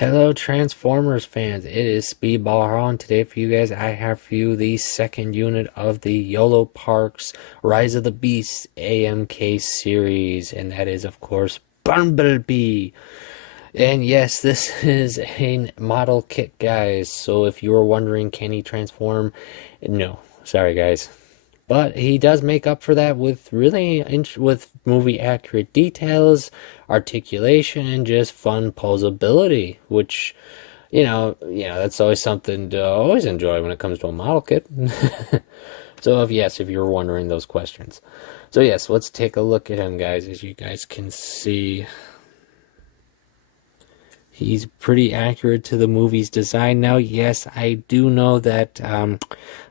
Hello Transformers fans, it is Speedball here, and today for you guys I have for you the second unit of the Yolopark's Rise of the Beasts AMK series, and that is of course Bumblebee. And yes, this is a model kit, guys, so if you were wondering can he transform, no, sorry guys. But he does make up for that with with movie accurate details, articulation, and just fun posability, which that's always something to always enjoy when it comes to a model kit. So if you're wondering those questions. So yes, let's take a look at him, guys. As you guys can see, he's pretty accurate to the movie's design. Now, yes, I do know that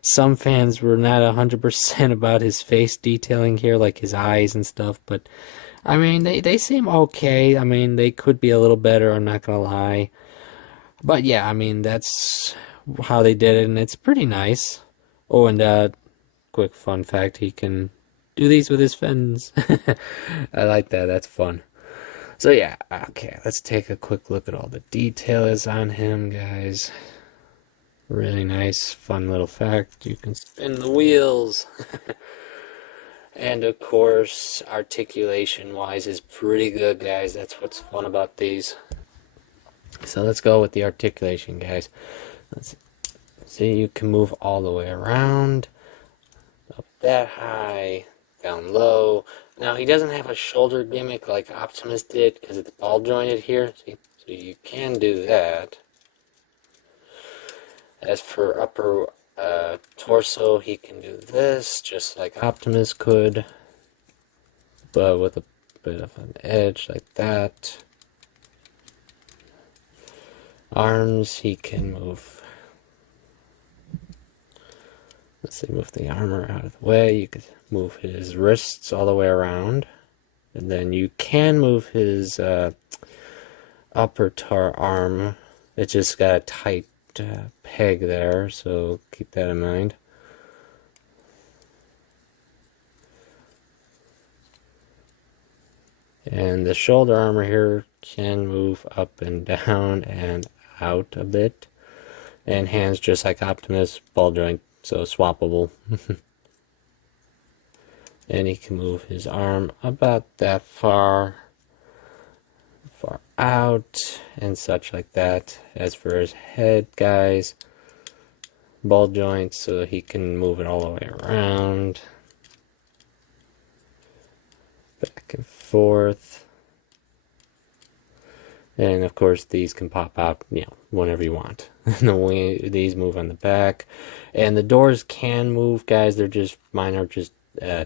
some fans were not 100% about his face detailing here, like his eyes and stuff, but I mean, they seem okay. I mean, they could be a little better, I'm not gonna lie. But yeah, I mean, that's how they did it, and it's pretty nice. Oh, and quick fun fact, he can do these with his fins. I like that, that's fun. So yeah, okay, let's take a quick look at all the details on him, guys. Really nice, fun little fact. You can spin the wheels. And of course, articulation-wise is pretty good, guys. That's what's fun about these. So let's go with the articulation, guys. Let's see, you can move all the way around, up that high, down low. Now, he doesn't have a shoulder gimmick like Optimus did, because it's ball jointed here, so you can do that. As for upper torso, he can do this, just like Optimus could, but with a bit of an edge like that. Arms, he can move. Let's see, move the armor out of the way. You could move his wrists all the way around. And then you can move his upper arm. It just got a tight peg there, so keep that in mind. And the shoulder armor here can move up and down and out a bit. And hands, just like Optimus, ball joint, so swappable. And he can move his arm about that far out and such like that. As for his head, guys, ball joints, so he can move it all the way around, back and forth. And of course, these can pop out, whenever you want. These move on the back, and the doors can move, guys. Mine are just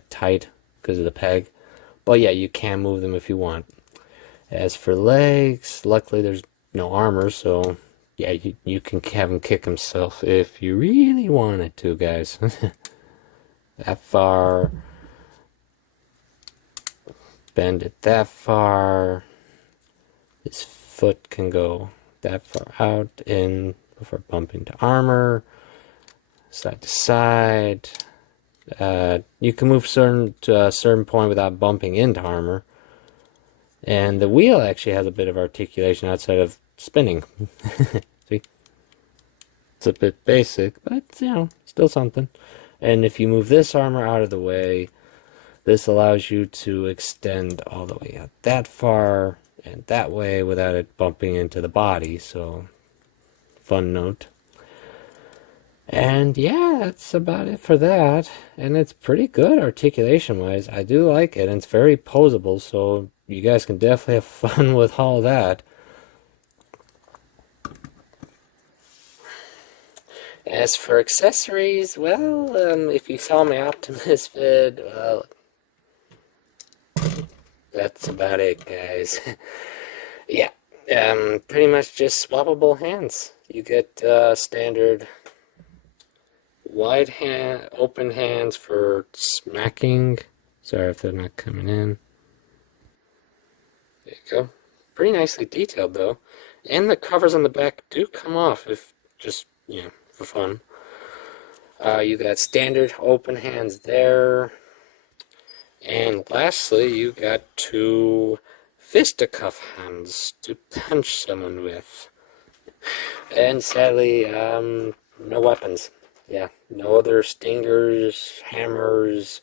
tight because of the peg, but yeah, you can move them if you want. As for legs, luckily there's no armor, so yeah, you can have him kick himself if you really wanted to, guys. That far, bend it that far. His foot can go that far out in before bumping to armor, side to side. You can move to a certain point without bumping into armor. And the wheel actually has a bit of articulation outside of spinning. See? It's a bit basic, but, still something. And if you move this armor out of the way, this allows you to extend all the way out that far and that way without it bumping into the body, so fun note. And yeah, that's about it for that. And it's pretty good articulation-wise. I do like it, and it's very posable, so you guys can definitely have fun with all that. As for accessories, well, if you saw my Optimus vid, well, that's about it, guys. Yeah, pretty much just swappable hands. You get standard wide hand, open hands for smacking. Sorry if they're not coming in. There you go. Pretty nicely detailed, though. And the covers on the back do come off, if just, for fun. You got standard open hands there. And lastly, you got two fisticuff hands to punch someone with. And sadly, no weapons. Yeah, no other stingers, hammers,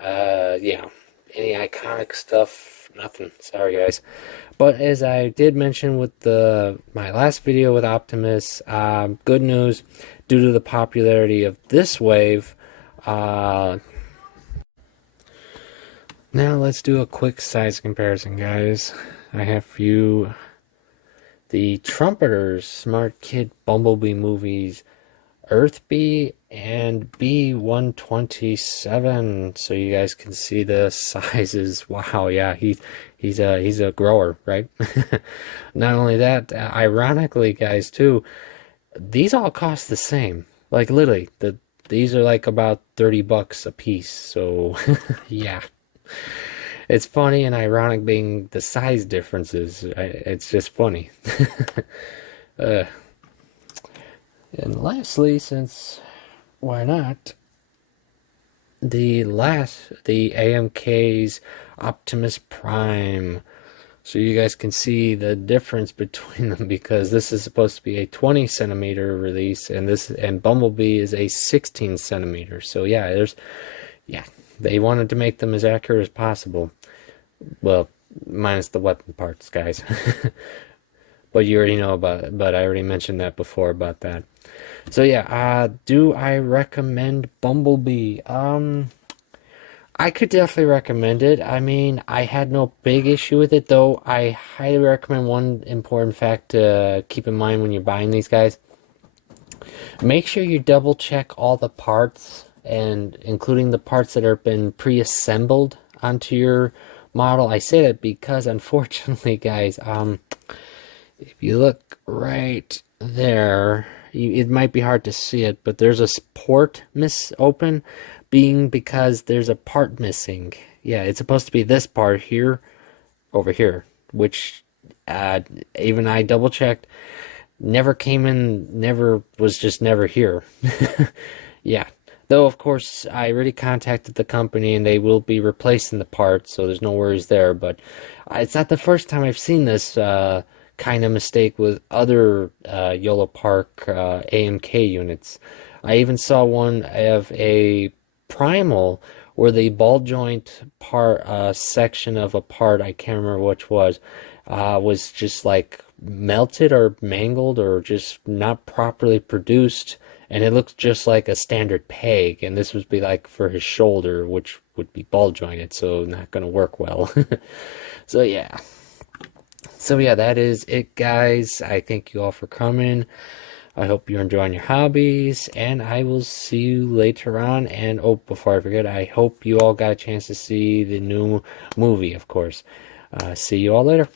yeah, any iconic stuff, nothing. Sorry, guys. But as I did mention with my last video with Optimus, good news, due to the popularity of this wave, now let's do a quick size comparison, guys. I have for you the Trumpeters Smart Kid Bumblebee movies, Earthbee and B127, so you guys can see the sizes. Wow, yeah, he's a grower, right? Not only that, ironically, guys, too, these all cost the same. Like literally, these are like about $30 a piece. So yeah, it's funny and ironic being the size differences. It's just funny. uh, and lastly, since why not? The AMK's Optimus Prime. So you guys can see the difference between them, because this is supposed to be a 20 centimeter release and Bumblebee is a 16 centimeter. So yeah, they wanted to make them as accurate as possible. Well, minus the weapon parts, guys. But you already know about it, but I already mentioned that before about that. So yeah, do I recommend Bumblebee? I could definitely recommend it. I mean, I had no big issue with it, though. I highly recommend one important fact to keep in mind when you're buying these guys. Make sure you double check all the parts, and including the parts that have been pre-assembled onto your model. I say that because, unfortunately, guys, if you look right there, it might be hard to see it, but there's a port open, being because there's a part missing. Yeah, it's supposed to be this part here, over here, which even I double checked, never came in, was never here. Yeah. Though, of course, I already contacted the company and they will be replacing the parts, so there's no worries there. But it's not the first time I've seen this kind of mistake with other Yolopark AMK units. I even saw one of a Primal where the ball joint part section of a part, I can't remember which was just like melted or mangled or just not properly produced, and it looks just like a standard peg, and this would be like for his shoulder, which would be ball jointed, so not going to work well. So yeah, that is it, guys. I thank you all for coming. I hope you're enjoying your hobbies, and I will see you later on. And oh, before I forget, I hope you all got a chance to see the new movie, of course. See you all later.